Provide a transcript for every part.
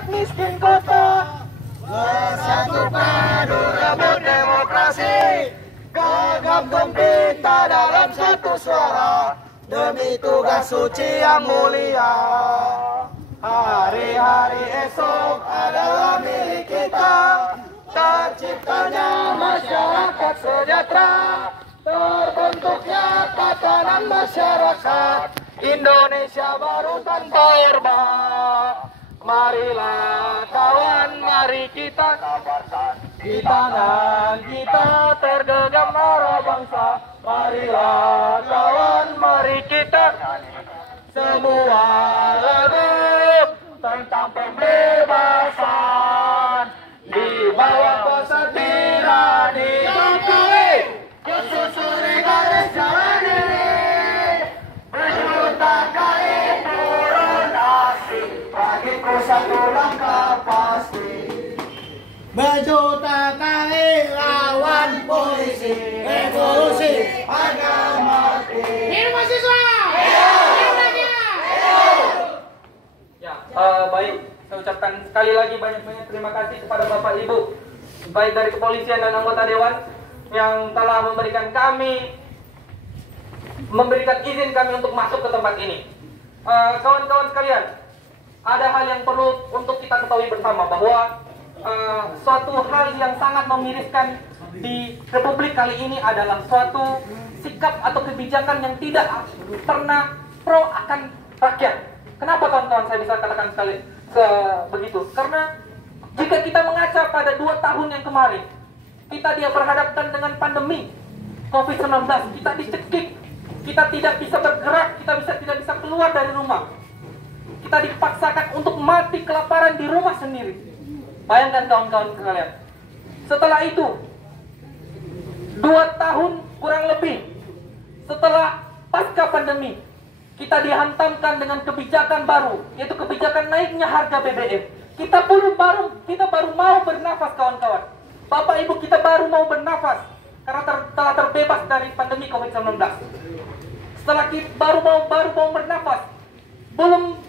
rakyat miskin kota. Bersatu padu rebut demokrasi, gegap gempita dalam satu suara, demi tugas suci yang mulia. Hari-hari esok adalah milik kita, terciptanya masyarakat sejahtera, terbentuknya tatanan masyarakat Indonesia baru tanpa orba. Marilah kawan, mari kita kabarkan, di tangan kita tergenggam darah bangsa. Marilah kawan, mari kita semua lagu tentang pembebasan di bawah kuasa tirani. Jokowi, susuri garis jalan ini, berjuta kali turun aksi, bagiku satu langkah pasti. Berjuta kali lawan polisi, revolusi harga mati. Hidup mahasiswa! Baik, saya ucapkan sekali lagi banyak-banyak terima kasih kepada Bapak Ibu, baik dari kepolisian dan anggota dewan yang telah memberikan izin kami untuk masuk ke tempat ini. Kawan-kawan sekalian, ada hal yang perlu untuk kita ketahui bersama, bahwa suatu hal yang sangat memiriskan di Republik kali ini adalah suatu sikap atau kebijakan yang tidak pernah pro akan rakyat. Kenapa kawan-kawan saya bisa katakan sekali begitu? Karena jika kita mengaca pada 2 tahun yang kemarin, kita berhadapkan dengan pandemi COVID-19, kita dicekik, kita tidak bisa bergerak, kita tidak bisa keluar dari rumah, kita dipaksakan untuk mati kelaparan di rumah sendiri. Bayangkan kawan-kawan sekalian. Setelah itu 2 tahun kurang lebih setelah pasca pandemi, kita dihantamkan dengan kebijakan baru, yaitu kebijakan naiknya harga BBM. Kita baru mau bernafas, kawan-kawan. Bapak Ibu, kita baru mau bernafas karena telah terbebas dari pandemi COVID-19. Setelah kita baru mau bernafas, belum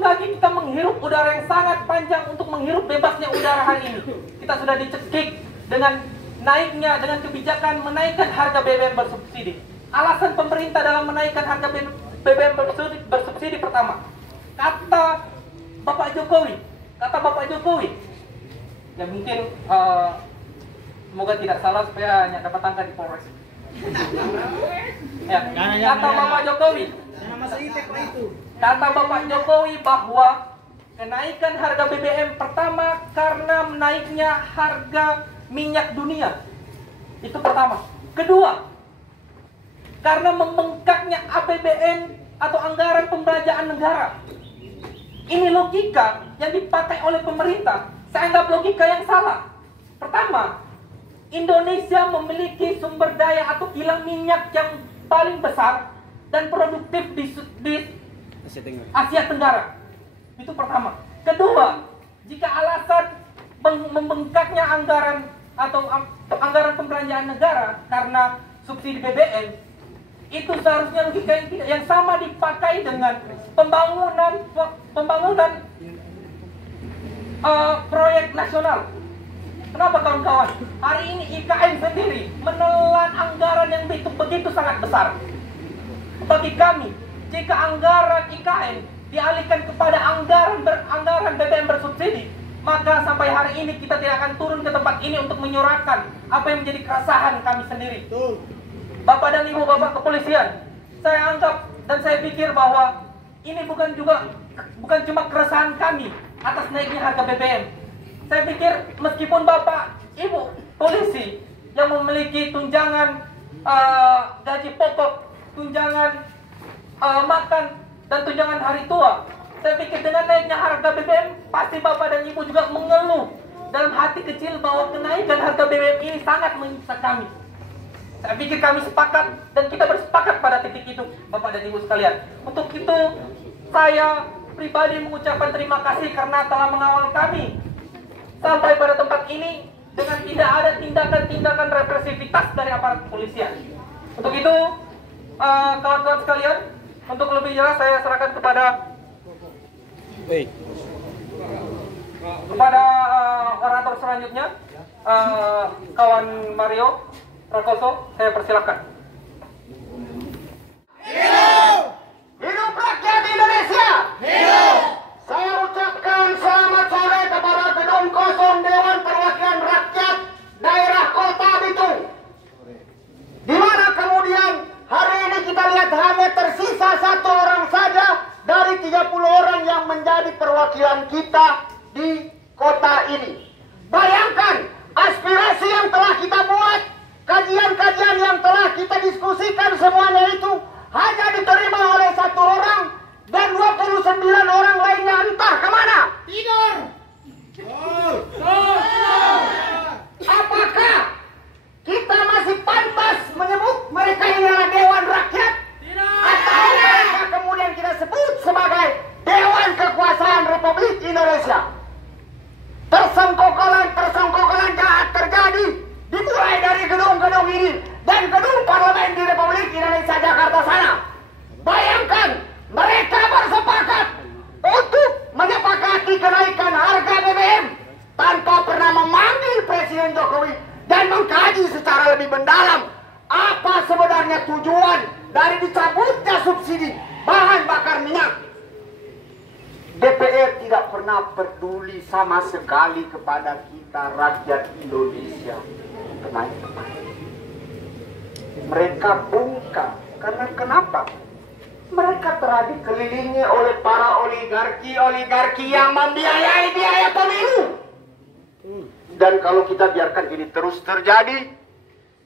lagi kita menghirup udara yang sangat panjang untuk menghirup bebasnya udara hari ini. Kita sudah dicekik dengan dengan kebijakan menaikkan harga BBM bersubsidi. Alasan pemerintah dalam menaikkan harga BBM bersubsidi pertama, kata Bapak Jokowi, ya mungkin semoga tidak salah supaya hanya dapat angka di Polres. Ya, kata Bapak Jokowi bahwa kenaikan harga BBM pertama karena menaiknya harga minyak dunia. Itu pertama. Kedua, karena membengkaknya APBN atau anggaran pembelanjaan negara. Ini logika yang dipakai oleh pemerintah. Saya anggap logika yang salah. Pertama, Indonesia memiliki sumber daya atau kilang minyak yang paling besar dan produktif di Asia Tenggara. Itu pertama. Kedua, jika alasan membengkaknya anggaran atau anggaran pembelanjaan negara karena subsidi BBM, itu seharusnya logika yang sama dipakai dengan pembangunan proyek nasional. Kenapa kawan-kawan? Hari ini IKN sendiri menelan anggaran yang begitu sangat besar. Bagi kami, jika anggaran IKN dialihkan kepada anggaran BBM bersubsidi, maka sampai hari ini kita tidak akan turun ke tempat ini untuk menyuarakan apa yang menjadi keresahan kami sendiri. Bapak dan Ibu Bapak kepolisian, saya anggap dan saya pikir bahwa ini bukan cuma keresahan kami atas naiknya harga BBM. Saya pikir meskipun Bapak Ibu polisi yang memiliki tunjangan gaji pokok, tunjangan makan dan tunjangan hari tua, saya pikir dengan naiknya harga BBM pasti Bapak dan Ibu juga mengeluh dalam hati kecil bahwa kenaikan harga BBM ini sangat menyiksa kami. Saya pikir kami sepakat dan kita bersepakat pada titik itu, Bapak dan Ibu sekalian. Untuk itu, saya pribadi mengucapkan terima kasih karena telah mengawal kami sampai pada tempat ini dengan tidak ada tindakan-tindakan represivitas dari aparat kepolisian. Untuk itu, kawan-kawan sekalian, untuk lebih jelas saya serahkan kepada Kepada orator selanjutnya, kawan Mario Rakoso, saya persilahkan. Hidup! Hidup rakyat Indonesia! Hidup! Saya ucapkan selamat sore kepada gedung kosong Dewan Perwakilan Rakyat Daerah Kota Bitung. Di mana kemudian hari ini kita lihat hanya tersisa 1 orang saja dari 30 orang yang menjadi perwakilan kita di kota ini. Bayangkan aspirasi yang telah kita buat, kajian-kajian yang telah kita diskusikan, semuanya itu hanya diterima oleh 1 orang dan 29 orang lainnya entah kemana. Tidur. Apakah kita masih pantas menyebut mereka ini adalah Dewan Rakyat? Atau mereka kemudian kita sebut sebagai Dewan Kekuasaan Republik Indonesia? Persengkokolan jahat terjadi dimulai dari gedung-gedung ini dan gedung parlemen di Republik Indonesia Jakarta sana. Bayangkan mereka bersepakat untuk menyepakati kenaikan harga BBM tanpa pernah memanggil Presiden Jokowi dan mengkaji secara lebih mendalam apa sebenarnya tujuan dari dicabutnya subsidi bahan bakar minyak. DPR tidak pernah peduli sama sekali kepada kita rakyat Indonesia. Mereka bungkam. Karena kenapa? Mereka telah dikelilingi oleh para oligarki yang membiayai biaya pemilu. Dan kalau kita biarkan ini terus terjadi,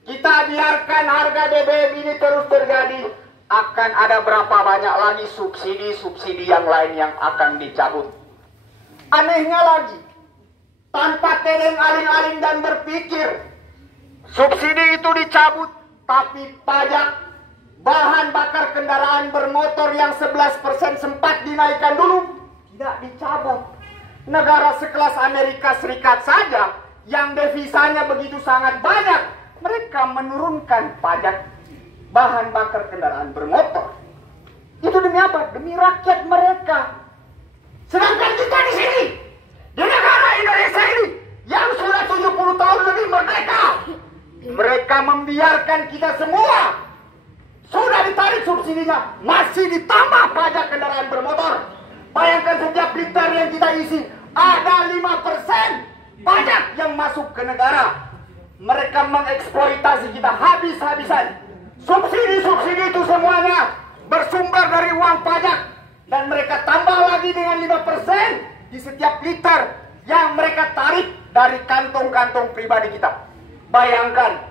kita biarkan harga BBM ini terus terjadi, akan ada berapa banyak lagi subsidi yang lain yang akan dicabut. Anehnya lagi, tanpa tedeng aling-aling dan berpikir, subsidi itu dicabut, tapi pajak bahan bakar kendaraan bermotor yang 11% sempat dinaikkan dulu tidak dicabut. Negara sekelas Amerika Serikat saja yang devisanya begitu sangat banyak, mereka menurunkan pajak bahan bakar kendaraan bermotor. Itu demi apa? Demi rakyat mereka. Sedangkan kita di sini, di negara Indonesia ini yang sudah 70 tahun lebih merdeka, mereka membiarkan kita semua sudah ditarik subsidinya, masih ditambah pajak kendaraan bermotor. Bayangkan setiap liter yang kita isi ada 5% pajak yang masuk ke negara. Mereka mengeksploitasi kita habis-habisan. Subsidi itu semuanya bersumber dari uang pajak. Dan mereka tambah lagi dengan 5% di setiap liter yang mereka tarik dari kantong-kantong pribadi kita. Bayangkan.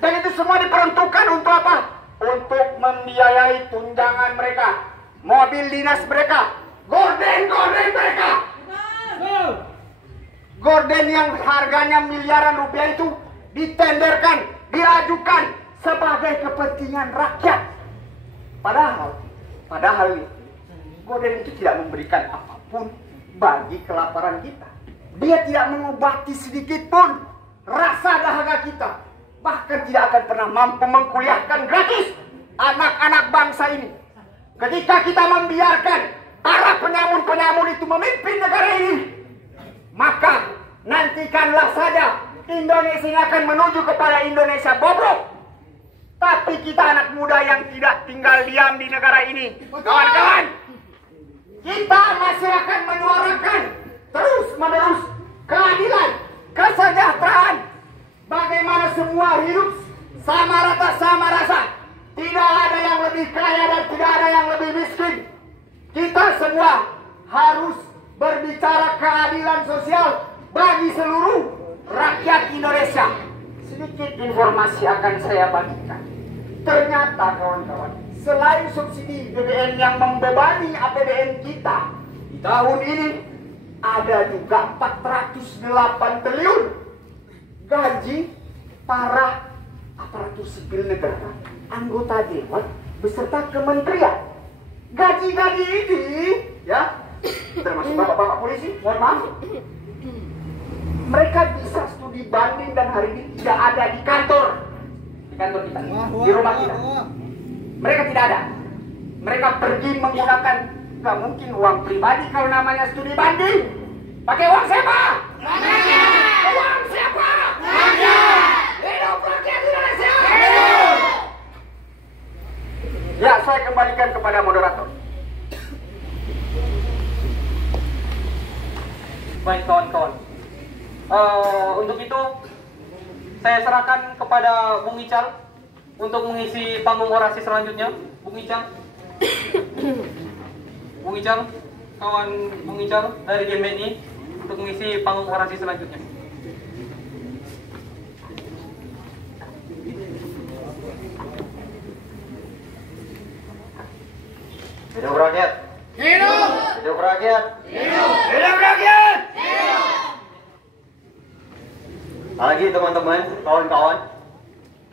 Dan itu semua diperuntukkan untuk apa? Untuk membiayai tunjangan mereka, mobil dinas mereka, gorden mereka. Gorden yang harganya miliaran rupiah itu ditenderkan, diajukan sebagai kepentingan rakyat. Padahal gorden itu tidak memberikan apapun bagi kelaparan kita. Dia tidak mengobati sedikit pun rasa dahaga kita. Bahkan tidak akan pernah mampu mengkuliahkan gratis anak-anak bangsa ini. Ketika kita membiarkan para penyamun itu memimpin negara ini, maka nantikanlah saja Indonesia ini akan menuju kepada Indonesia bobrok. Tapi kita anak muda yang tidak tinggal diam di negara ini, kawan-kawan, kita masih akan menyuarakan terus-menerus keadilan, kesejahteraan, bagaimana semua hidup sama rata sama rasa. Tidak ada yang lebih kaya dan tidak ada yang lebih miskin. Kita semua harus berbicara keadilan sosial bagi seluruh rakyat Indonesia. Sedikit informasi akan saya bagikan. Ternyata kawan-kawan, selain subsidi BBM yang membebani APBN kita di tahun ini, ada juga 408 triliun gaji para aparatur sipil negara, anggota dewan beserta kementerian. Gaji-gaji ini, ya, termasuk bapak-bapak polisi, mohon maaf, mereka bisa studi banding dan hari ini tidak ada di kantor kita, di rumah kita. Mereka tidak ada. Mereka pergi menggunakan, nggak mungkin uang pribadi kalau namanya studi banding. Pakai uang siapa? Uang siapa? Hidup rakyat Indonesia! Ya, saya kembalikan kepada moderator. Baik kawan-kawan. Untuk itu saya serahkan kepada Bung Ical untuk mengisi panggung orasi selanjutnya. Bung Ical. Bung Ical, kawan Bung Ical dari GMNI untuk mengisi panggung orasi selanjutnya. Hidup rakyat. Hidup! Hidup rakyat. Hidup! Hidup rakyat. Hidup! Lagi teman-teman, kawan-kawan,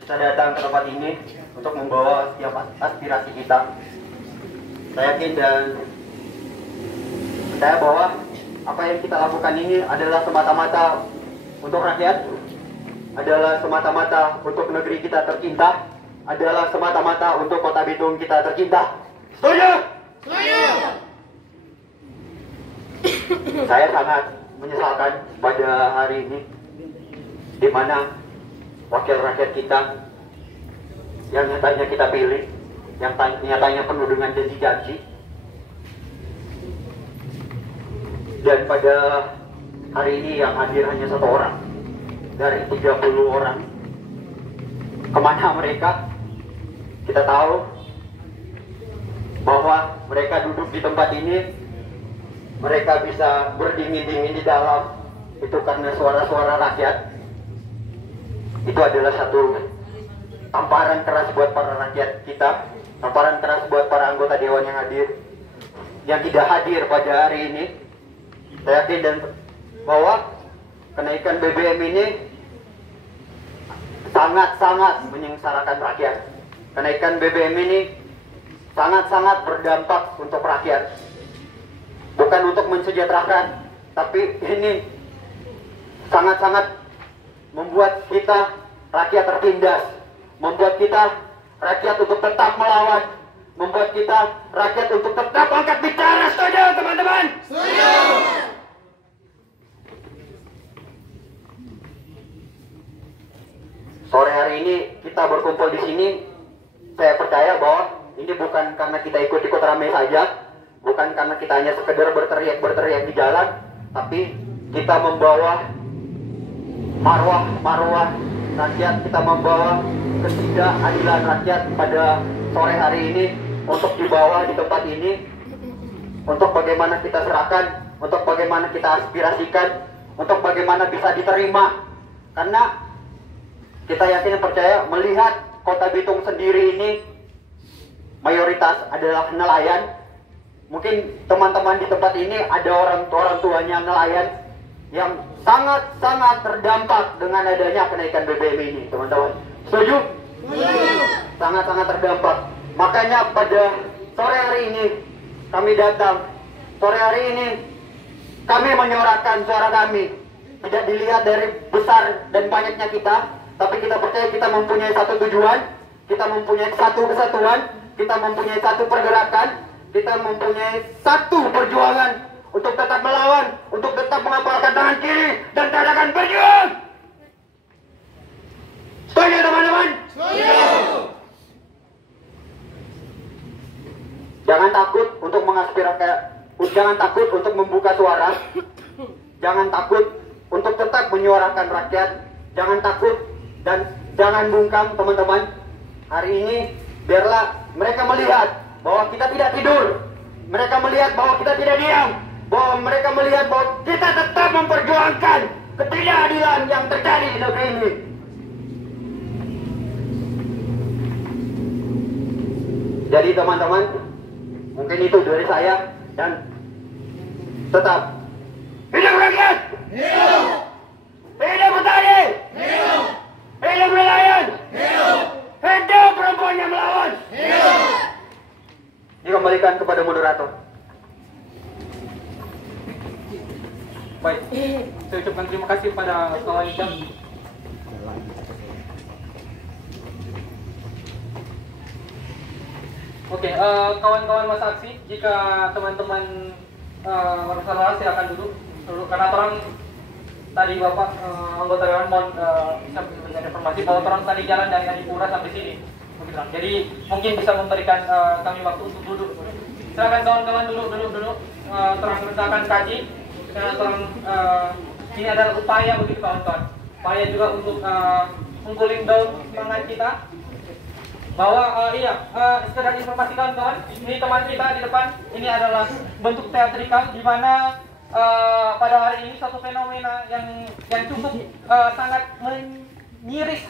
kita datang ke tempat ini untuk membawa setiap aspirasi kita. Saya yakin dan percaya bahwa apa yang kita lakukan ini adalah semata-mata untuk rakyat, adalah semata-mata untuk negeri kita tercinta, adalah semata-mata untuk Kota Bitung kita tercinta. Setuju? Setuju! Saya sangat menyesalkan pada hari ini di mana wakil rakyat kita yang nyatanya kita pilih, yang nyatanya penuh dengan janji-janji, dan pada hari ini yang hadir hanya 1 orang dari 30 orang. Kemana mereka? Kita tahu bahwa mereka duduk di tempat ini, mereka bisa berdingin-dingin di dalam, itu karena suara-suara rakyat. Itu adalah satu tamparan keras buat para rakyat kita, tamparan keras buat para anggota dewan yang hadir, yang tidak hadir pada hari ini. Saya yakin dan bahwa kenaikan BBM ini sangat-sangat menyengsarakan rakyat. Kenaikan BBM ini sangat-sangat berdampak untuk rakyat. Bukan untuk mensejahterakan, tapi ini sangat-sangat membuat kita rakyat tertindas, membuat kita rakyat untuk tetap melawan, membuat kita rakyat untuk tetap angkat bicara. Setuju teman-teman? Setuju! Sore hari ini kita berkumpul di sini. Saya percaya bahwa ini bukan karena kita ikut-ikut ramai saja, bukan karena kita hanya sekedar berteriak di jalan, tapi kita membawa marwah rakyat, kita membawa ketidakadilan rakyat pada sore hari ini untuk dibawa di tempat ini, untuk bagaimana kita serahkan, untuk bagaimana kita aspirasikan, untuk bagaimana bisa diterima. Karena kita yakin dan percaya melihat Kota Bitung sendiri ini mayoritas adalah nelayan. Mungkin teman-teman di tempat ini ada orang tuanya nelayan yang sangat-sangat terdampak dengan adanya kenaikan BBM ini, teman-teman. Setuju? Sangat-sangat terdampak. Makanya pada sore hari ini kami datang. Sore hari ini kami menyuarakan suara kami. Tidak dilihat dari besar dan banyaknya kita, tapi kita percaya kita mempunyai satu tujuan, kita mempunyai satu kesatuan, kita mempunyai satu pergerakan, kita mempunyai satu perjuangan untuk tetap melawan, untuk tetap mengapalkan tangan kiri dan katakan berjuang. Setuju teman-teman? Setuju! Jangan takut untuk mengaspirasikan, jangan takut untuk membuka suara, jangan takut untuk tetap menyuarakan rakyat, jangan takut dan jangan bungkam teman-teman. Hari ini biarlah mereka melihat bahwa kita tidak tidur, mereka melihat bahwa kita tidak diam, bahwa mereka melihat bahwa kita tetap memperjuangkan ketidakadilan yang terjadi di negeri ini. Jadi teman-teman, mungkin itu dari saya, dan tetap hidup rakyat, Hidup! hidup petani, Hidup! hidup nelayan, Hidup! hidup perempuan yang melawan. Hidup! Dikembalikan kepada moderator. Baik, saya ucapkan terima kasih pada kawan Ical. Oke, kawan-kawan masa aksi, jika teman-teman merasa lelah silakan duduk. dulu karena orang tadi Bapak anggota dewan mohon bisa memberikan informasi bahwa orang tadi jalan dari Adipura sampai sini. Begitu. Jadi mungkin bisa memberikan kami waktu untuk duduk. Silakan kawan-kawan duduk. Terang redakan kaji. Karena terang ini adalah upaya begitu kawan-kawan. Upaya juga untuk cooling down semangat kita. Bahwa sekedar informasi kawan-kawan, ini teman kita di depan, ini adalah bentuk teatrikal di mana pada hari ini suatu fenomena yang cukup sangat mengiris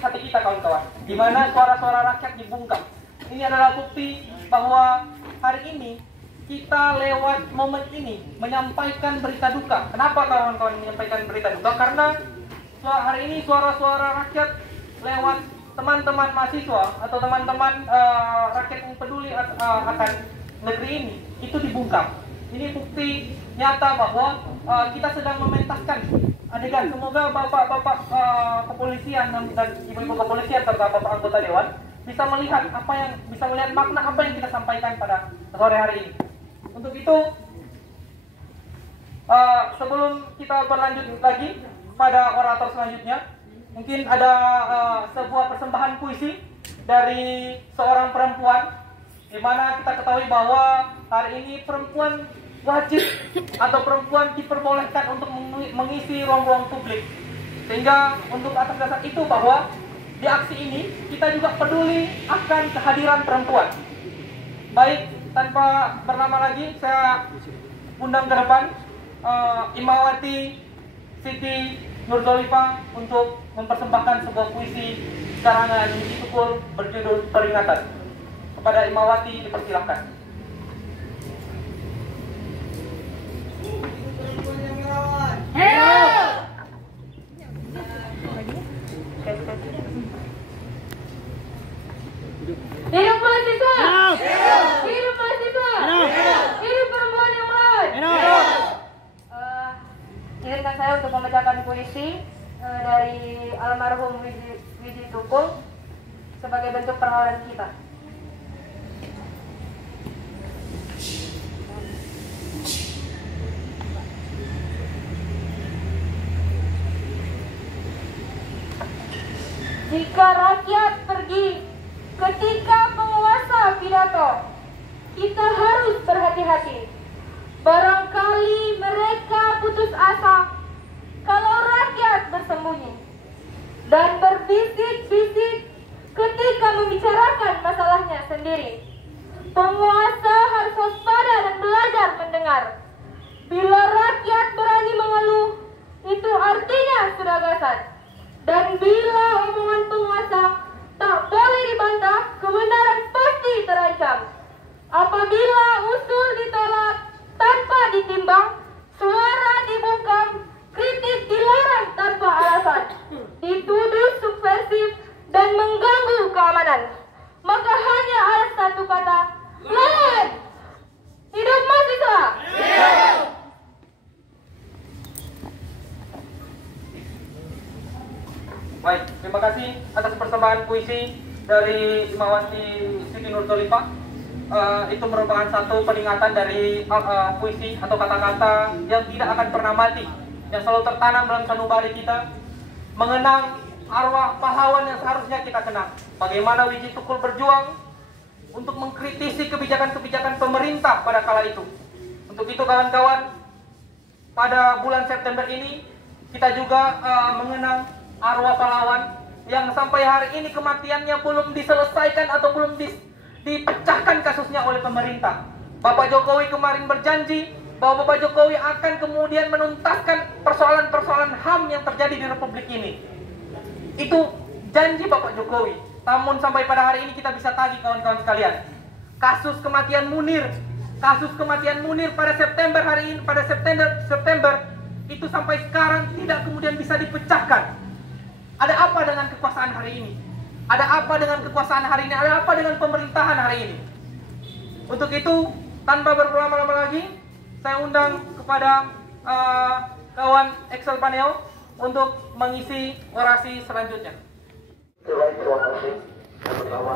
hati kita kawan-kawan, di mana suara-suara rakyat dibungkam. Ini adalah bukti bahwa hari ini kita lewat momen ini menyampaikan berita duka. Kenapa kawan-kawan menyampaikan berita duka? Karena hari ini suara-suara rakyat lewat teman-teman mahasiswa atau teman-teman rakyat yang peduli akan negeri ini itu dibungkam. Ini bukti nyata bahwa kita sedang mementaskan adegan. Semoga bapak-bapak kepolisian dan ibu-ibu kepolisian serta bapak anggota dewan bisa melihat makna apa yang kita sampaikan pada sore hari ini. Untuk itu, sebelum kita berlanjut lagi pada orator selanjutnya, mungkin ada sebuah persembahan puisi dari seorang perempuan, di mana kita ketahui bahwa hari ini perempuan wajib atau perempuan diperbolehkan untuk mengisi ruang-ruang publik. Sehingga untuk atas dasar itu bahwa di aksi ini kita juga peduli akan kehadiran perempuan. Baik, tanpa berlama lagi saya undang ke depan Imawati Siti Nurdzolifa untuk mempersembahkan sebuah puisi karangan Wiji Tukul berjudul Peringatan. Kepada Imawati dipersilahkan. Hidup mahasiswa! Hidup mahasiswa! Hidup perempuan yang melawan! Izinkan saya untuk membacakan puisi dari almarhum Wiji Tukul sebagai bentuk perlawanan kita. Jika rakyat pergi ketika penguasa pidato, kita harus berhati-hati. Barangkali mereka putus asa kalau rakyat bersembunyi dan berbisik-bisik ketika membicarakan masalahnya sendiri. Penguasa harus waspada dan belajar mendengar. Bila rakyat berani mengeluh, itu artinya sudah gasat. Dan bila omongan penguasa tak boleh dibantah, kebenaran pasti terancam. Apabila usul ditolak tanpa ditimbang, suara dibungkam, kritik dilarang tanpa alasan, dituduh subversif dan mengganggu keamanan, maka hanya ada satu kata, lawan! Hidup mahasiswa! Baik, terima kasih atas persembahan puisi dari Imawati Siti Nurdzolifa. Itu merupakan satu peringatan dari puisi atau kata-kata yang tidak akan pernah mati, yang selalu tertanam dalam sanubari kita, mengenang arwah pahlawan yang seharusnya kita kenang. Bagaimana Wiji Tukul berjuang untuk mengkritisi kebijakan-kebijakan pemerintah pada kala itu. Untuk itu kawan-kawan, pada bulan September ini kita juga mengenang arwah pahlawan yang sampai hari ini kematiannya belum diselesaikan atau belum dipecahkan kasusnya oleh pemerintah. Bapak Jokowi kemarin berjanji bahwa Bapak Jokowi akan kemudian menuntaskan persoalan-persoalan HAM yang terjadi di Republik ini. Itu janji Bapak Jokowi. Namun sampai pada hari ini kita bisa tagih kawan-kawan sekalian. Kasus kematian Munir pada September hari ini, pada September itu sampai sekarang tidak kemudian bisa dipecahkan. Ada apa dengan kekuasaan hari ini? Ada apa dengan kekuasaan hari ini? Ada apa dengan pemerintahan hari ini? Untuk itu, tanpa berlama-lama lagi, saya undang kepada kawan Excel Panel untuk mengisi orasi selanjutnya. Terima kasih. Yang pertama,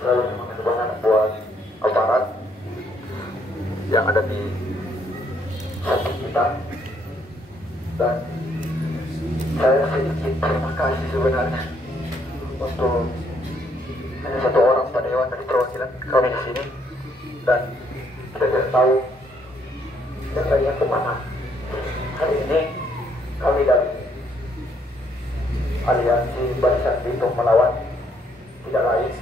saya mengucapkan semangat buat aparat yang ada di satu kita. Dan saya sedikit terima kasih sebenarnya untuk hanya satu orang pada Dewan dari perwakilan kami di sini, dan kita tidak tahu yang kemana. Hari ini kami dari Aliansi Barisan Bitung Melawan tidak lain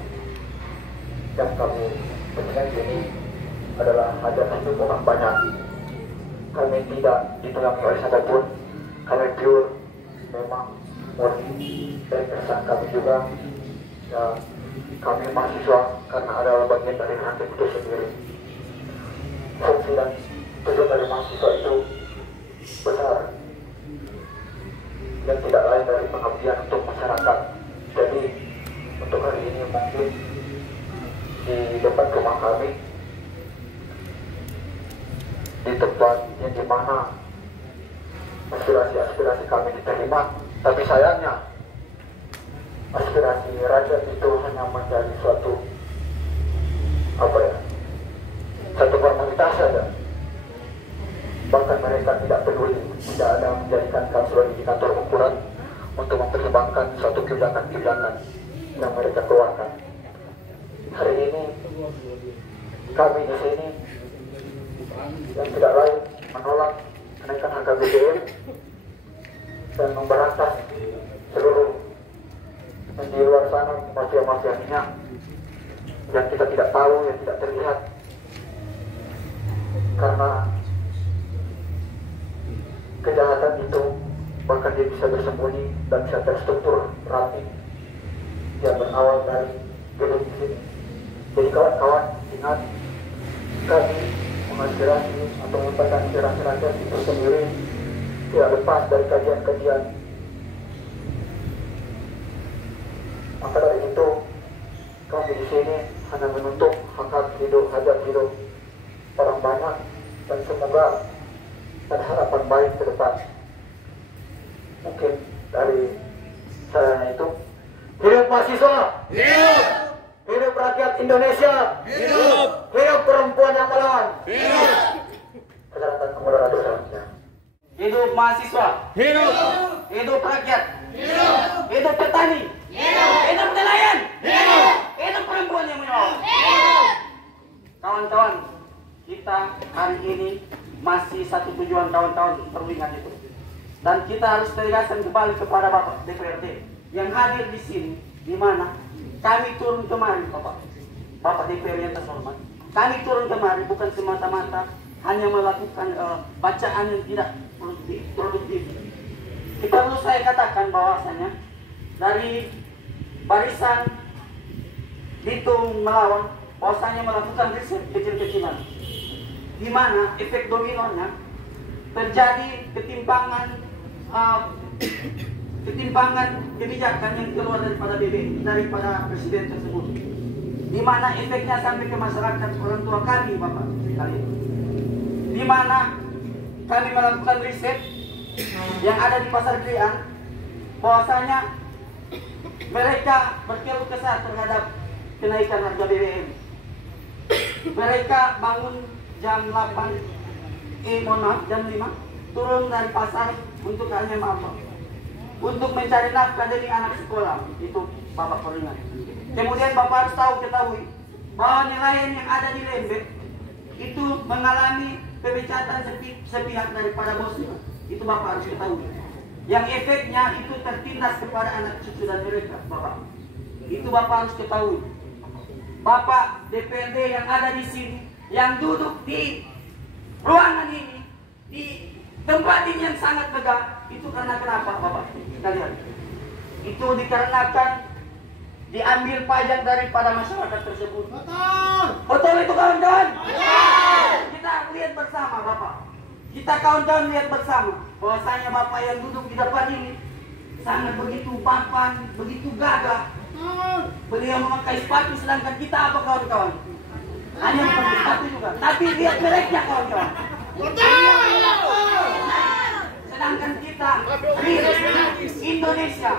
yang kami pentingkan di sini adalah hajat hidup orang banyak. Kami tidak ditunggangi oleh siapapun, kami pure memang murni dari keresahan kami juga. Ya, kami mahasiswa karena adalah bagian dari rantai itu sendiri. Fungsi dan tujuan dari mahasiswa itu besar dan tidak lain dari pengabdian untuk masyarakat. Jadi untuk hari ini mungkin di depan rumah kami, di tempat yang dimana aspirasi kami diterima, tapi sayangnya aspirasi rakyat itu hanya menjadi suatu satu formalitas saja. Bahkan mereka tidak peduli, tidak ada menjadikan kami sebagai indikator ukuran untuk mempertimbangkan suatu kebijakan-kebijakan yang mereka keluarkan. Hari ini kami di sini yang tidak lain menolak kenaikan harga BBM dan memberantas seluruh yang di luar sana mafia-mafia minyak yang kita tidak tahu, yang tidak terlihat, karena kejahatan itu bahkan dia bisa bersembunyi dan bisa terstruktur rapi yang berawal dari gedung di sini. Jadi kawan-kawan ingat, kami mengaspirasi atau menyampaikan aspirasi rakyat itu sendiri tidak lepas dari kajian-kajian. Maka dari itu kami di sini hanya menuntut hak hidup, hajat hidup orang banyak, dan semoga ada harapan baik ke depan. Mungkin dari saya itu, hidup mahasiswa, hidup, hidup rakyat Indonesia, hidup, hidup perempuan yang melawan, hidup. Kesempatan moderator selanjutnya. Hidup mahasiswa, Hidup. hidup rakyat, Hidup. hidup petani, hidup nelayan, hidup perempuan yang melawan. Kawan-kawan, kita hari ini masih satu tujuan, kawan-kawan, perlu ingat itu. Dan kita harus tegaskan kembali kepada Bapak DPRD yang hadir di sini, di mana kami turun kemari, Bapak DPR yang terhormat. Kami turun kemari bukan semata-mata hanya melakukan bacaan yang tidak produktif. Kita perlu saya katakan bahwasanya dari Barisan Bitung Melawan bahwasanya melakukan riset kecil-kecilan, di mana efek dominonya terjadi ketimpangan kebijakan yang keluar daripada presiden tersebut, di mana efeknya sampai ke masyarakat orang tua kami, Bapak sekalian. Di mana kami melakukan riset yang ada di Pasar Krian, bahwasanya mereka berkeluh kesah terhadap kenaikan harga BBM. Mereka bangun jam 8, jam 5, turun dari pasar untuk hanya untuk mencari nafkah dari anak sekolah. Itu Bapak peringat. Kemudian Bapak harus ketahui bahwa nelayan yang ada di Lembeh itu mengalami pemecatan sepihak daripada bosnya. Itu Bapak harus ketahui. Yang efeknya itu tertindas kepada anak cucu dan mereka, Bapak. Itu Bapak harus ketahui. Bapak DPRD yang ada di sini, yang duduk di ruangan ini, di tempat ini yang sangat megah, itu karena kenapa, Bapak? Kita lihat. Itu dikarenakan diambil pajak daripada masyarakat tersebut. Betul. Betul itu, kawan-kawan? Betul. Kita lihat bersama, Bapak. Kita kawan-kawan lihat bersama bahwasanya Bapak yang duduk di depan ini sangat begitu papan, begitu gagah. Beliau memakai sepatu, sedangkan kita apa, kawan-kawan? Hanya memakai sepatu juga. Tapi lihat mereknya, kawan-kawan. Sedangkan kita Indonesia.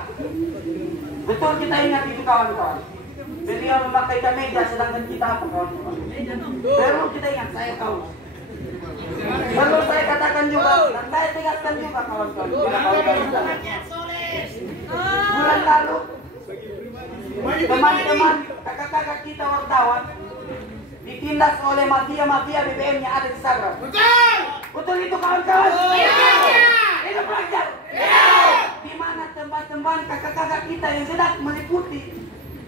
Betul, kita ingat itu, kawan-kawan. Beliau memakai kemeja, sedangkan kita apa, kawan-kawan? Baru kita ingat, saya kaum. Perlu saya katakan juga dan saya tegaskan juga kawan-kawan. Bulan lalu teman-teman kakak-kakak kita wartawan ditindas oleh mafia-mafia BBM yang ada di Sagra. Betul itu kawan-kawan? Itu pelajar. Di mana teman-teman kakak-kakak kita yang sedang meliputi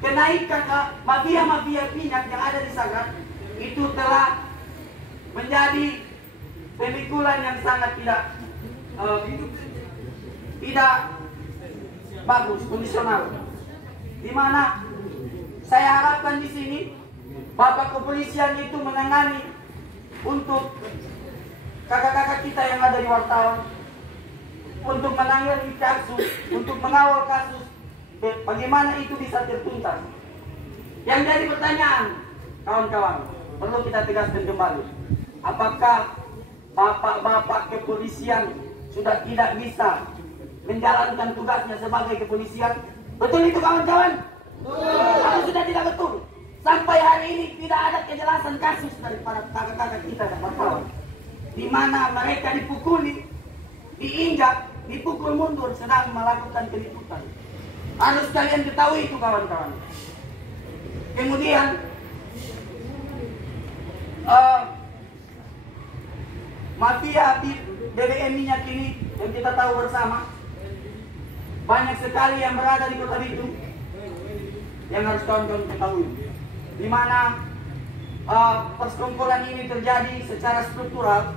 kenaikan mafia-mafia minyak yang ada di Sagra itu telah menjadi pemikulan yang sangat tidak bagus, kondisional. Di mana saya harapkan di sini Bapak Kepolisian itu menangani untuk kakak-kakak kita yang ada di wartawan, untuk menangani kasus, untuk mengawal kasus, bagaimana itu bisa tertuntas. Yang jadi pertanyaan, kawan-kawan, perlu kita tegaskan kembali. Apakah bapak-bapak kepolisian sudah tidak bisa menjalankan tugasnya sebagai kepolisian? Betul itu kawan-kawan? Atau sudah tidak betul? Sampai hari ini tidak ada kejelasan kasus daripada kakak-kakak kita dan wartawan, di mana mereka dipukuli, diinjak, dipukul mundur sedang melakukan peliputan. Harus kalian ketahui itu kawan-kawan. Kemudian mafia BBM minyak ini yang kita tahu bersama, banyak sekali yang berada di Kota Bitung yang harus kawan-kawan ketahui, di mana persekongkolan ini terjadi secara struktural.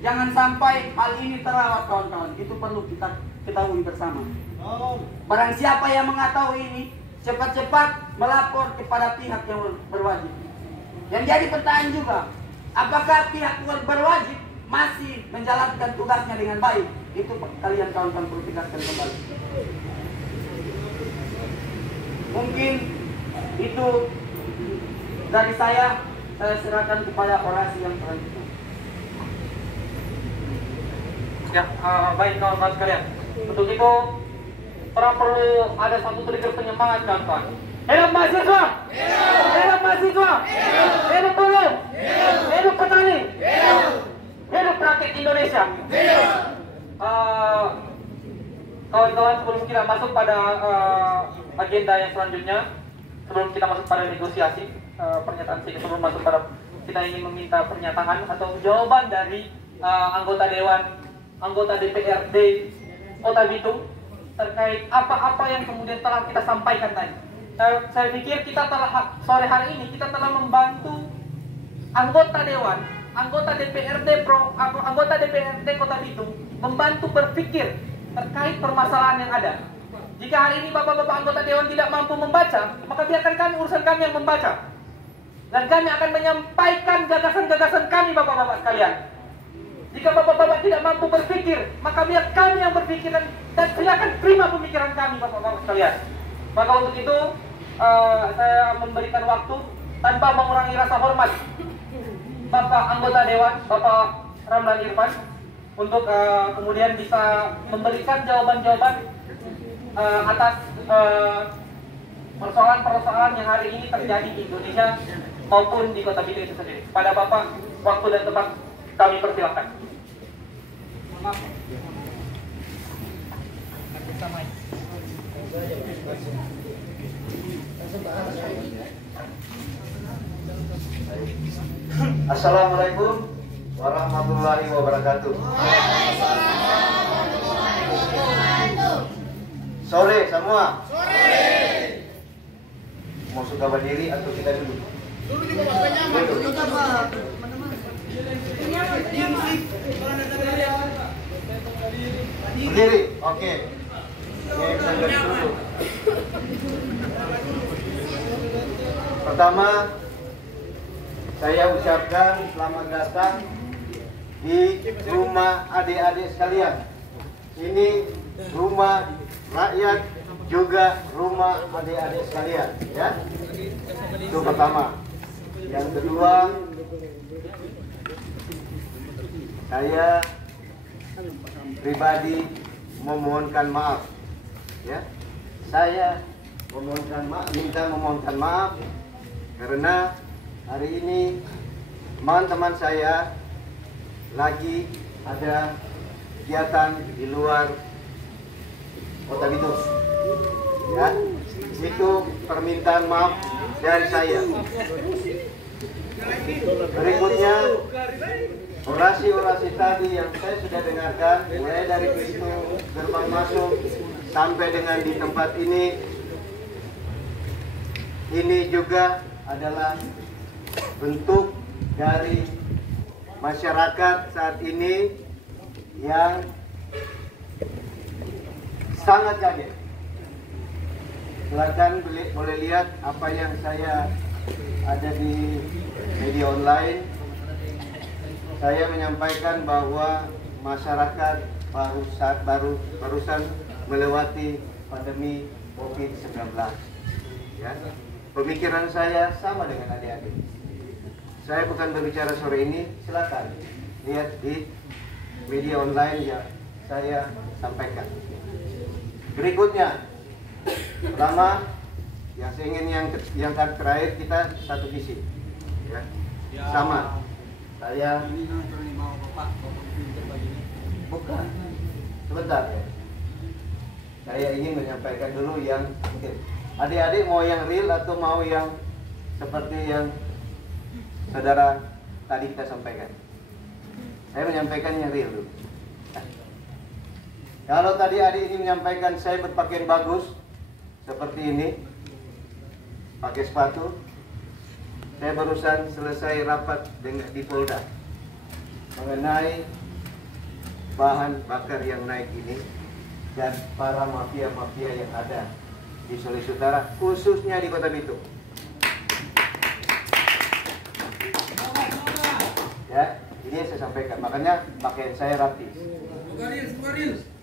Jangan sampai hal ini terlewat kawan-kawan, itu perlu kita ketahui bersama. Barang siapa yang mengetahui ini, cepat-cepat melapor kepada pihak yang berwajib. Yang jadi pertanyaan juga, apakah pihak berwajib masih menjalankan tugasnya dengan baik? Itu kalian kawan-kawan perlu tegaskan kembali. Mungkin itu dari saya serahkan kepada orasi yang selanjutnya. Ya, baik kawan-kawan sekalian. Untuk itu, orang perlu ada satu trigger penyemangat kawan-kawan. Hidup mahasiswa! Hidup mahasiswa! Hidup buruh! Hidup petani! Hidup rakyat Indonesia! Kawan-kawan, sebelum kita masuk pada agenda yang selanjutnya, sebelum kita masuk pada negosiasi, pernyataan singkat sebelum masuk pada, kita ingin meminta pernyataan atau jawaban dari anggota Dewan, anggota DPRD Kota Bitung terkait apa-apa yang kemudian telah kita sampaikan tadi. Saya pikir kita telah sore hari ini kita telah membantu anggota Dewan, anggota DPRD Kota Bitung membantu berpikir terkait permasalahan yang ada. Jika hari ini bapak-bapak anggota Dewan tidak mampu membaca, maka biarkan kami, urusan kami yang membaca. Dan kami akan menyampaikan gagasan-gagasan kami bapak-bapak sekalian. Jika bapak-bapak tidak mampu berpikir, maka biar kami yang berpikir dan silakan terima pemikiran kami bapak-bapak sekalian. Maka untuk itu saya memberikan waktu tanpa mengurangi rasa hormat Bapak anggota Dewan, Bapak Ramlan Irfan, untuk kemudian bisa memberikan jawaban-jawaban atas persoalan-persoalan yang hari ini terjadi di Indonesia maupun di Kota Bitung itu sendiri. Pada Bapak, waktu dan tempat kami persilakan. Assalamualaikum warahmatullahi wabarakatuh. Sore semua. Mau suka berdiri atau kita duduk? Dulu juga Pak. Berdiri, oke. Pertama, saya ucapkan selamat datang di rumah adik-adik sekalian. Ini rumah rakyat, juga rumah adik-adik sekalian, ya. Itu pertama. Yang kedua, saya pribadi memohonkan maaf, ya. Saya memohonkan maaf karena hari ini teman-teman saya lagi ada kegiatan di luar Kota Bitung. Ya, itu permintaan maaf dari saya. Berikutnya, orasi-orasi tadi yang saya sudah dengarkan, mulai dari pintu gerbang masuk sampai dengan di tempat ini juga adalah bentuk dari masyarakat saat ini yang sangat kaget. Silakan boleh lihat apa yang saya ada di media online. Saya menyampaikan bahwa masyarakat barusan melewati pandemi COVID-19. Ya. Pemikiran saya sama dengan adik-adik. Saya bukan berbicara sore ini, silakan lihat di media online yang saya sampaikan. Berikutnya, pertama, yang saya ingin yang terakhir kita satu visi, ya. Sama. Saya bukan sebentar ya. Saya ingin menyampaikan dulu yang mungkin adik-adik mau yang real atau mau yang seperti yang saudara tadi kita sampaikan. Saya menyampaikan yang real dulu. Nah, kalau tadi adik ini menyampaikan saya berpakaian bagus seperti ini, pakai sepatu. Saya barusan selesai rapat dengan di Polda mengenai bahan bakar yang naik ini dan para mafia-mafia yang ada di Sulawesi Utara, khususnya di Kota Bitung. Ya, ini yang saya sampaikan. Makanya pakaian saya rapi.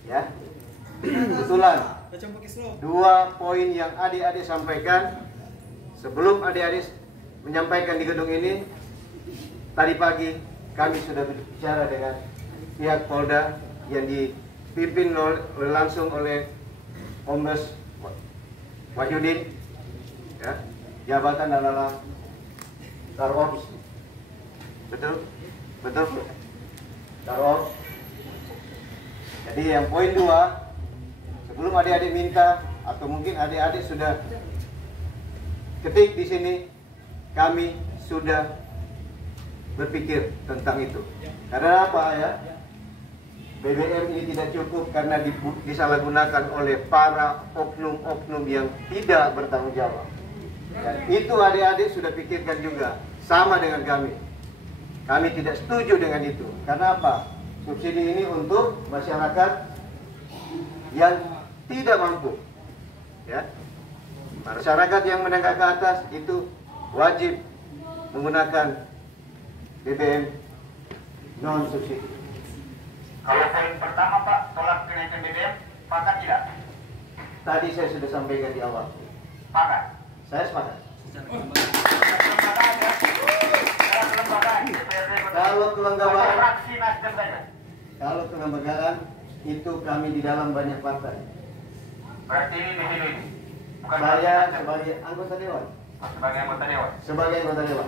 Ya, kebetulan 2 poin yang adik-adik sampaikan sebelum adik-adik menyampaikan di gedung ini, tadi pagi kami sudah berbicara dengan pihak Polda yang dipimpin langsung oleh Kombes Wahyudin, ya, jabatan adalah Karops, betul Karops. Jadi yang poin 2, sebelum adik-adik minta atau mungkin adik-adik sudah ketik di sini, kami sudah berpikir tentang itu. Karena apa ya? BBM ini tidak cukup karena disalahgunakan oleh para oknum-oknum yang tidak bertanggung jawab. Dan itu adik-adik sudah pikirkan juga, sama dengan kami. Kami tidak setuju dengan itu. Karena apa? Subsidi ini untuk masyarakat yang tidak mampu. Ya. Masyarakat yang menengah ke atas itu wajib menggunakan BBM non subsidi. Kalau poin pertama Pak, tolak kenaikan BBM, sepakat tidak? Tadi saya sudah sampaikan di awal. Sepakat. Saya sepakat. Kalau kelembagaan itu kami di dalam banyak partai. Berarti ini bukan Saya sebagai anggota dewan. sebagai anggota dewan. Sebagai anggota dewan.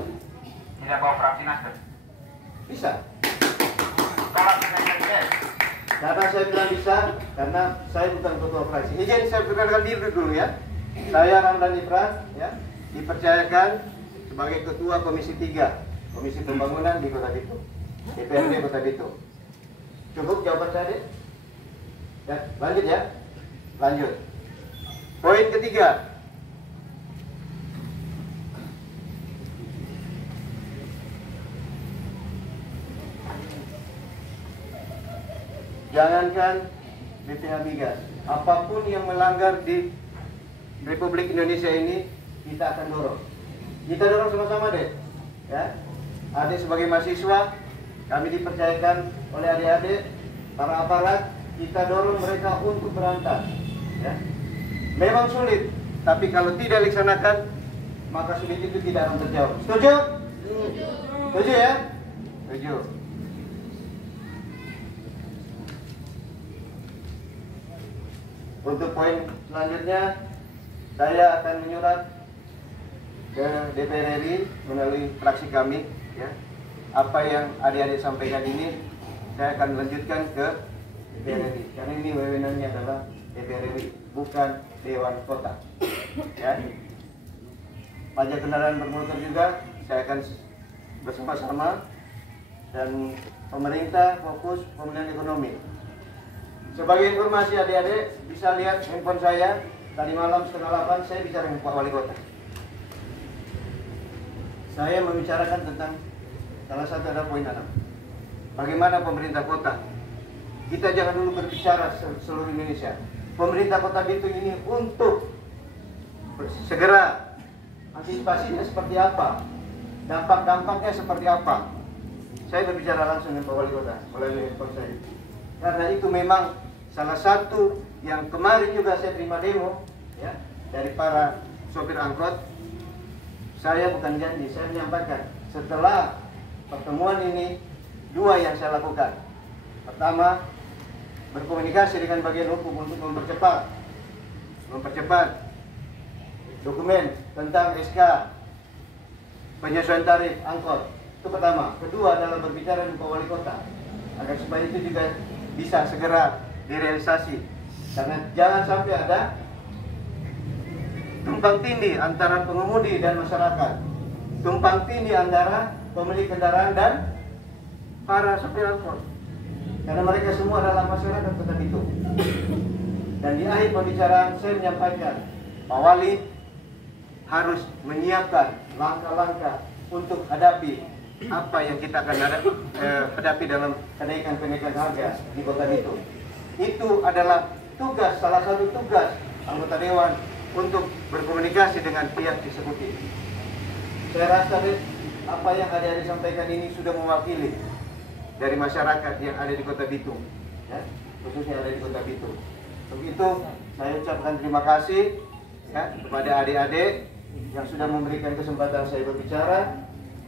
Tidak bawa fraksi Nasdem. Bisa. Tolak kenaikan BBM. Karena saya bilang bisa, karena saya bukan ketua fraksi. Izin saya perkenalkan diri dulu ya. Saya Ramdan Ifran, ya, dipercayakan sebagai ketua Komisi 3, Komisi Pembangunan di Kota Bitung, DPRD Kota Bitung. Cukup jawaban saya, Dek? Ya, lanjut ya. Lanjut. Poin ketiga. Jangankan BPH Migas, apapun yang melanggar di Republik Indonesia ini kita akan dorong. Kita dorong sama-sama deh, ya. Adik sebagai mahasiswa, kami dipercayakan oleh adik-adik, para aparat, kita dorong mereka untuk berantas. Ya. Memang sulit, tapi kalau tidak dilaksanakan, maka sulit itu tidak akan terjawab. Setuju? Setuju ya? Setuju. Untuk poin selanjutnya, saya akan menyurat ke DPR RI melalui fraksi kami, ya, apa yang adik-adik sampaikan ini saya akan lanjutkan ke DPR RI, karena ini wewenangnya adalah DPR RI, bukan Dewan Kota. Ya. Pajak kendaraan bermotor juga saya akan bersama-sama, dan pemerintah fokus pemulihan ekonomi. Sebagai informasi adik-adik, bisa lihat handphone saya, tadi malam 7:30 saya bicara dengan Pak Wali Kota. Saya membicarakan tentang salah satu ada poin 6. Bagaimana pemerintah kota? Kita jangan dulu berbicara seluruh Indonesia. Pemerintah Kota Bitung ini untuk segera antisipasinya seperti apa, dampak-dampaknya seperti apa. Saya berbicara langsung dengan Pak Wali Kota melalui handphone saya. Karena itu memang salah satu yang kemarin juga saya terima demo ya, dari para sopir angkot. Saya bukan janji, saya menyampaikan setelah pertemuan ini 2 yang saya lakukan. Pertama, berkomunikasi dengan bagian hukum untuk mempercepat dokumen tentang SK penyesuaian tarif angkot. Itu pertama. Kedua adalah berbicara dengan Pak Wali Kota agar supaya itu juga bisa segera direalisasi. Karena jangan sampai ada tumpang tindih antara pengemudi dan masyarakat, tumpang tindih antara pemilik kendaraan dan para sopir angkot. Karena mereka semua adalah masyarakat Kota Bitung. Dan di akhir pembicaraan saya menyampaikan, Pak Wali harus menyiapkan langkah-langkah untuk hadapi apa yang kita akan hadapi dalam kenaikan harga di Kota Bitung. Itu adalah tugas, salah satu tugas anggota Dewan untuk berkomunikasi dengan pihak eksekutif. Saya rasa apa yang adik-adik sampaikan ini sudah mewakili dari masyarakat yang ada di Kota Bitung, ya, khususnya ada di Kota Bitung. Untuk itu saya ucapkan terima kasih ya, kepada adik-adik yang sudah memberikan kesempatan saya berbicara.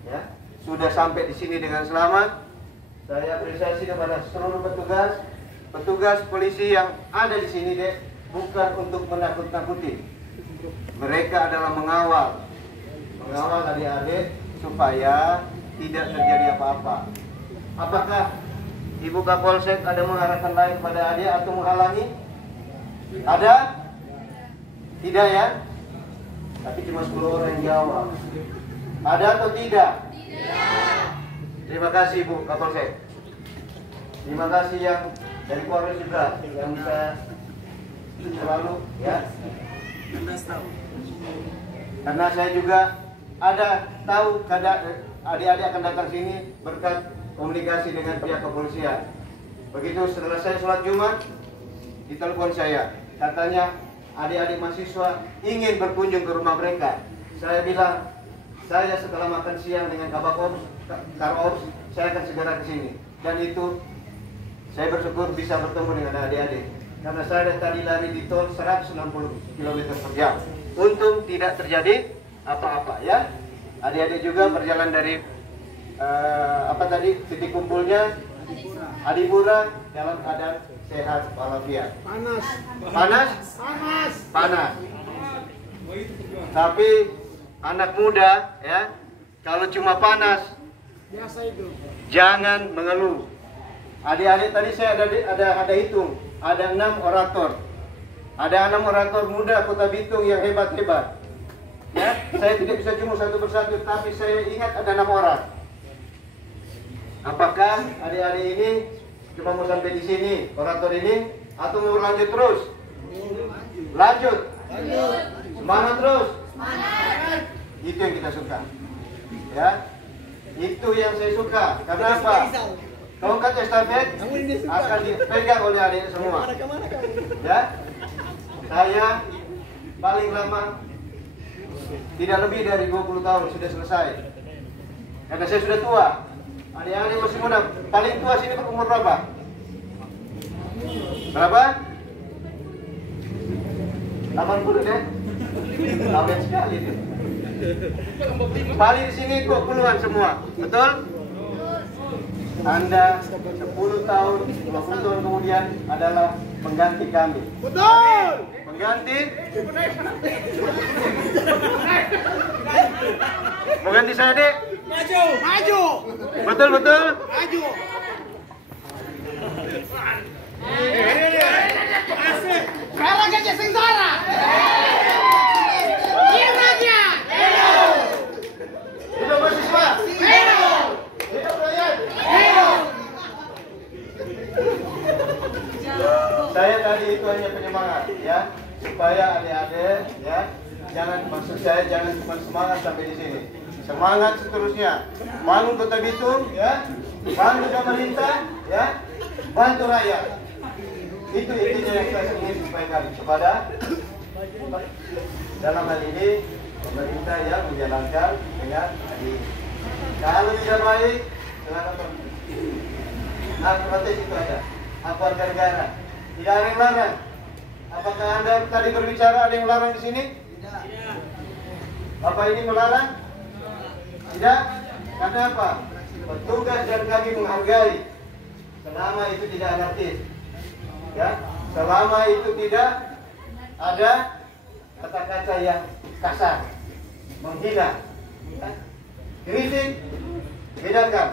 Ya, sudah sampai di sini dengan selamat. Saya apresiasi kepada seluruh petugas polisi yang ada di sini, dek, bukan untuk menakut-nakuti. Mereka adalah mengawal adik-adik supaya tidak terjadi apa-apa. Apakah Ibu Kapolsek ada mengarahkan lain kepada adik atau menghalangi? Ada? Tidak ya? Tapi cuma 10 orang yang jawab. Ada atau tidak? Tidak. Terima kasih Ibu Kapolsek. Terima kasih yang dari Polres juga yang bisa selalu ya. Karena saya juga ada tahu adik-adik akan datang sini berkat komunikasi dengan pihak kepolisian. Begitu selesai sholat Jumat, ditelepon saya, katanya adik-adik mahasiswa ingin berkunjung ke rumah mereka. Saya bilang, saya setelah makan siang dengan Karops, saya akan segera ke sini. Dan itu saya bersyukur bisa bertemu dengan adik-adik. Karena saya tadi lari di tol 160 km per jam. Untung tidak terjadi apa-apa ya. Adik-adik juga berjalan dari titik kumpulnya Adipura dalam keadaan sehat walafiat. Panas. Tapi anak muda ya, kalau cuma panas biasa itu. Jangan mengeluh. Adik-adik tadi saya ada hitung, ada 6 orator. Ada 6 orator muda Kota Bitung yang hebat-hebat. Ya, saya tidak bisa cuma satu persatu, tapi saya ingat ada 6 orang. Apakah adik-adik ini cuma mau sampai di sini, orator ini, atau mau lanjut terus? Lanjut. Semangat terus. Itu yang kita suka. Ya, itu yang saya suka. Karena apa? Tongkat estafet akan dipegang oleh adik semua. Ya, saya paling lama tidak lebih dari 20 tahun sudah selesai. Karena saya sudah tua. Adik-adik masih muda. Paling tua sini berumur berapa? Berapa? 80 deh. Lama sekali itu. Paling di sini 20-an semua. Betul? Anda 10 tahun, 20 tahun kemudian adalah pengganti kami. Betul! Pengganti? Mau ganti saya, Dek? Maju! Betul? Maju! Saya tadi itu hanya penyemangat ya, supaya adik-adik ya, jangan, maksud saya jangan cuma semangat sampai di sini. Semangat seterusnya. Bangun Kota Bitung ya, bantu pemerintah ya, bantu rakyat. Itu intinya yang saya ingin sampaikan kepada dalam hal ini pemerintah yang menjalankan dengan adil. Kalau tidak baik, silakan. Alternatif itu ada. Apa negara? Tidak ada yang larang. Apakah Anda tadi berbicara ada yang larang di sini? Tidak. Apa ini melarang? Tidak. Karena apa? Petugas dan kami menghargai. Selama itu tidak anarkis, ya. Selama itu tidak ada kata-kata yang kasar, menghina. Ya. Kritik, bedakan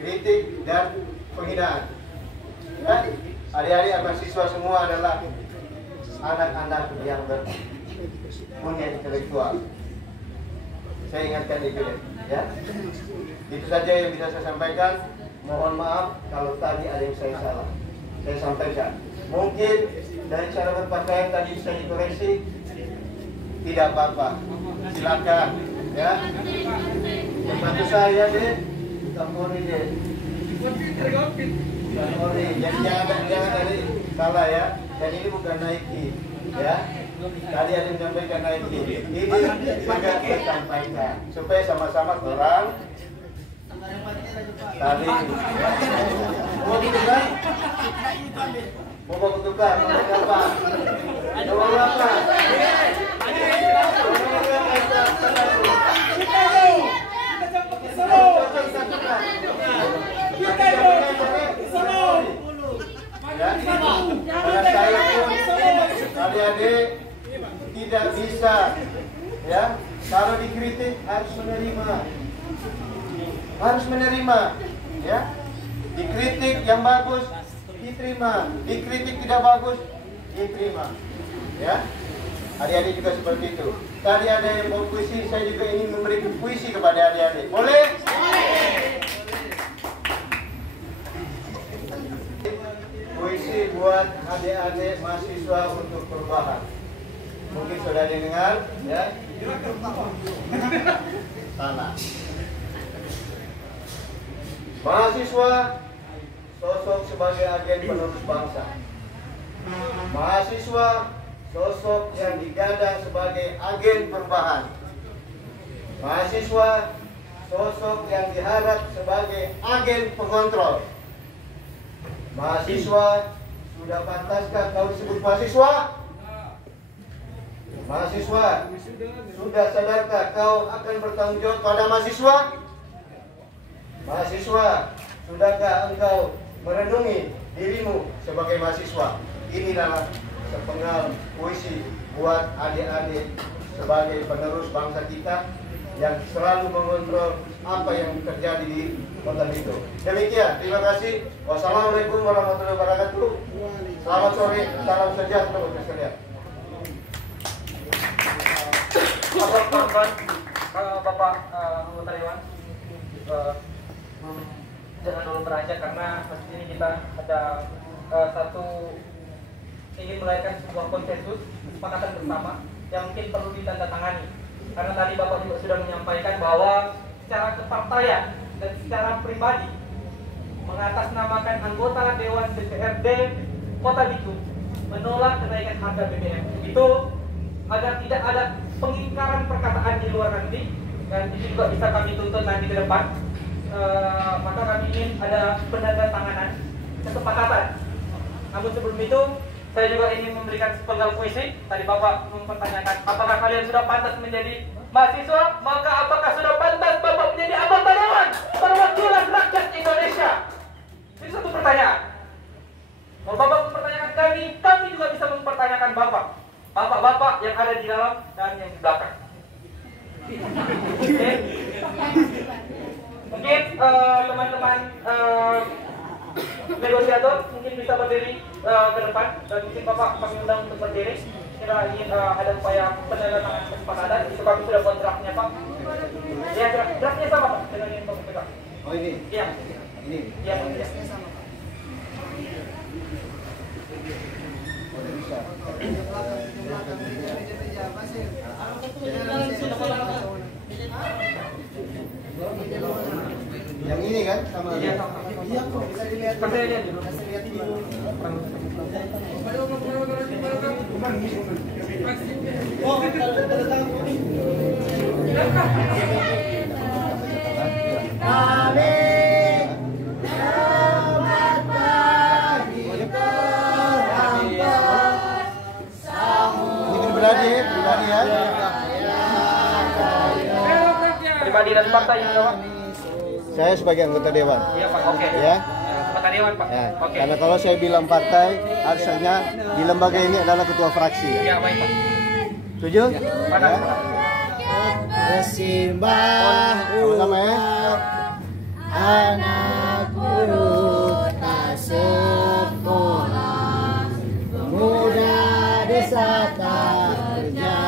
kritik dan penghinaan. Ya. Adik-adik mahasiswa semua adalah anak-anak yang punya intelektual. Saya ingatkan itu ya. Itu saja yang bisa saya sampaikan. Mohon maaf kalau tadi ada yang saya salah. Saya sampaikan. Mungkin dari cara berpakaian tadi bisa dikoreksi. Tidak apa-apa. Silakan ya. Bantu saya deh. Kapolri deh. Kapolri. Jadi jangan ada salah ya. Dan ini bukan Nike ya. Tadi ada yang menyampaikan Nike. Ini juga saya sampaikan supaya sama-sama orang tadi mau tukar, mau tukar, apa? Mau apa? Adik-adik tidak bisa ya, kalau dikritik harus menerima ya. Dikritik yang bagus diterima, dikritik tidak bagus diterima ya. Adik-adik juga seperti itu. Tadi ada yang mau puisi, saya juga ingin memberi puisi kepada adik-adik. Boleh? Puisi buat adik-adik mahasiswa untuk perubahan. Mungkin sudah dengar ya. Salah. Mahasiswa sosok sebagai agen penerus bangsa. Mahasiswa sosok yang digadang sebagai agen perubahan. Mahasiswa sosok yang diharap sebagai agen pengontrol. Mahasiswa, sudah pantaskah kau disebut mahasiswa? Mahasiswa, sudah sadarkah kau akan bertanggung jawab pada mahasiswa? Mahasiswa, sudahkah engkau merenungi dirimu sebagai mahasiswa? Inilah sepenggal puisi buat adik-adik sebagai penerus bangsa kita yang selalu mengontrol apa yang terjadi di Kota Bitung. Demikian, terima kasih. Wassalamualaikum warahmatullahi wabarakatuh. Selamat sore, salam sejahtera untuk sekalian. Bapak anggota Dewan, jangan dulu beranjak karena pasti ini kita ada satu ingin melahirkan sebuah konsensus kesepakatan bersama yang mungkin perlu ditandatangani. Karena tadi Bapak juga sudah menyampaikan bahwa secara kepartaian dan secara pribadi mengatasnamakan anggota Dewan DPRD Kota Bitung menolak kenaikan harga BBM. Itu agar tidak ada pengingkaran perkataan di luar nanti, dan ini juga bisa kami tuntut nanti ke depan. Maka kami ingin ada penandatanganan kesepakatan. Namun sebelum itu saya juga ingin memberikan sepenggal puisi. Tadi Bapak mempertanyakan apakah kalian sudah pantas menjadi mahasiswa, maka apakah sudah pantas Bapak menjadi anggota Dewan Perwakilan Rakyat Indonesia? Ini satu pertanyaan. Kalau Bapak mempertanyakan kami juga bisa mempertanyakan Bapak. Bapak-bapak yang ada di dalam dan yang di belakang. Oke. Mungkin teman-teman negosiator mungkin bisa berdiri ke depan, dan mungkin Bapak kami undang untuk berdiri. Kita ingin ada upaya penandatanganan kesepakatan. Itu kami sudah buat draftnya, Pak. Ya, draftnya sama Pak dengan yang Bapak pegang. Oh ini? Iya. Ini? Iya, sama. Yang ini kan sama. Iya, sama. Iya kok bisa dilihat. Seperti aja dulu. Bisa lihat dulu. Pribadi ya. Pribadi dan partai yang Pak. Saya sebagai anggota dewan. Iya Pak, oke. Ya. Anggota dewan Pak. Ya. Oke. Karena kalau saya bilang partai, harusnya di lembaga ini adalah ketua fraksi. Iya baik Pak. Setuju? Pada. Bersimbah sama ya. Anak guru tak sekolah, pemuda desa tak kerja.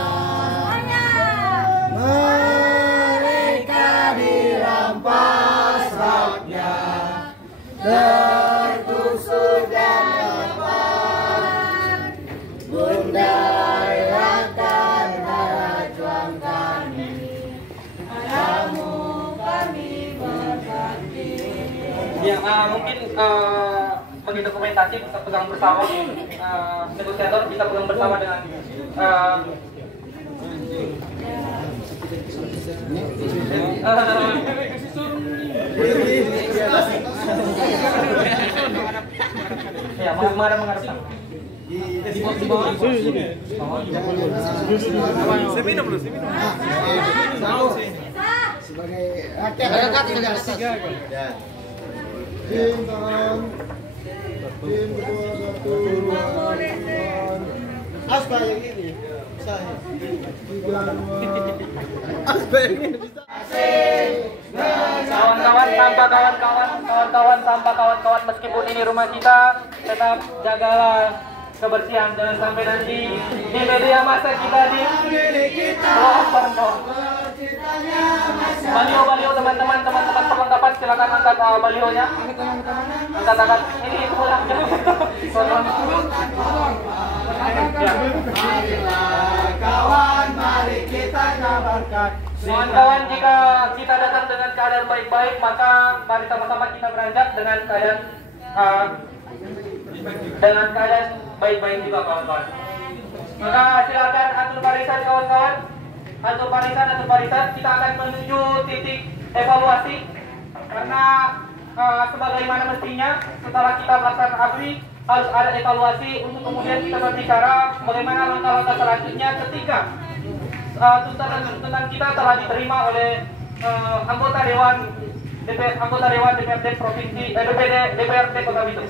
Mereka dirampas haknya, tertusuk dan lapar. Bunda rayakan harajuan kami, padamu kami berbakti. Ya, mungkin bagi dokumentasi kita pegang bersama, negosiator kita pegang bersama dengan ya, mengarah mengarah. Sebagai rakyat ya. Tim tangan. Tim kedua satu. Aspa yang ini. Saya. Aspa yang ini bisa. Kawan-kawan tanpa kawan-kawan meskipun ini rumah kita, tetap jagalah kebersihan, jangan sampai nanti di media massa kita di baliho teman-teman perlengkapan, silakan angkat balihonya, angkat ini itu bola. Kawan, mari kita kabarkan. Kawan-kawan, jika kita datang dengan keadaan baik-baik, maka mari sama-sama kita beranjak dengan keadaan baik-baik juga, kawan-kawan. Maka silakan atur barisan, kawan-kawan. Atur barisan, kita akan menuju titik evaluasi. Karena sebagaimana mestinya, setelah kita melaksanakan ABRI, harus ada evaluasi untuk kemudian kita berbicara bagaimana langkah-langkah selanjutnya ketika tuntutan kita telah diterima oleh anggota dewan DPRD provinsi DPRD Kota Bitung.